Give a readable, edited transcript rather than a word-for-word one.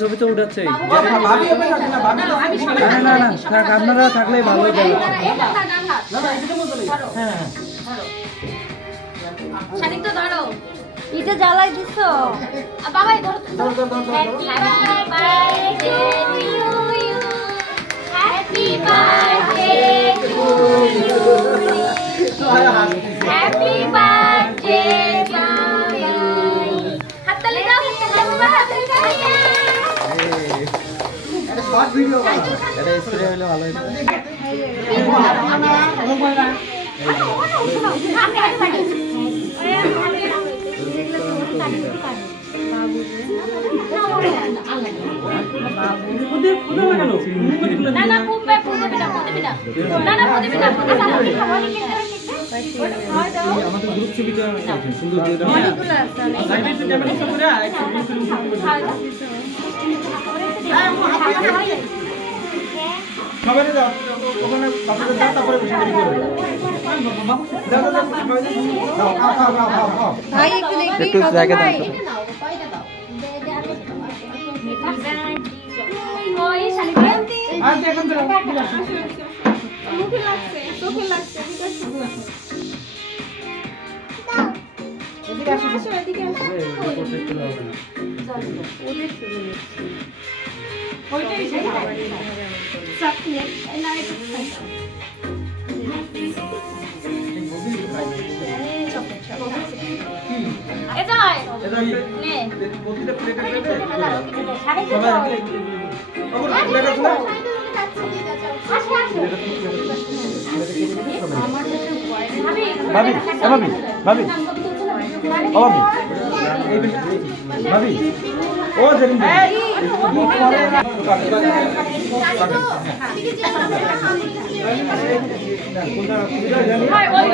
ছবি তো উঠাচ্ছে আপনারা থাকলেই ভালো শাড়ি তো ধরো এটা জ্বালাই দিছো বাবাই ধরো happy birthday to you happy birthday to you হাততালি দাও হাততালি দাও এটা শর্ট ভিডিও এটা স্প্রে হলে ভালো হতো আমাদের গ্রুপ ছবিটা সুন্দর দিয়ে দাও সাইডে একটু ক্যামেরা করে একটু সবাই দাও ওখানে পাশে দাও তারপরে বেশি দেরি করবে দাও দাও দাও ভাই একটু দেখি একটু জায়গা দাও কয়টা দাও ওই শালি বলতি আজ এখন তো মুখে লাগছে চোখে লাগছে এদিকে আসো এদিকে আসো ওইটাই সেই চাকনি না একটু খাইছো এদাই নে প্রতিটা প্লেটে প্লেটে শাড়ি তো ভাবি ভাবি ভাবি ও ভাবি ভাবি ও জেরিন ভাই ওই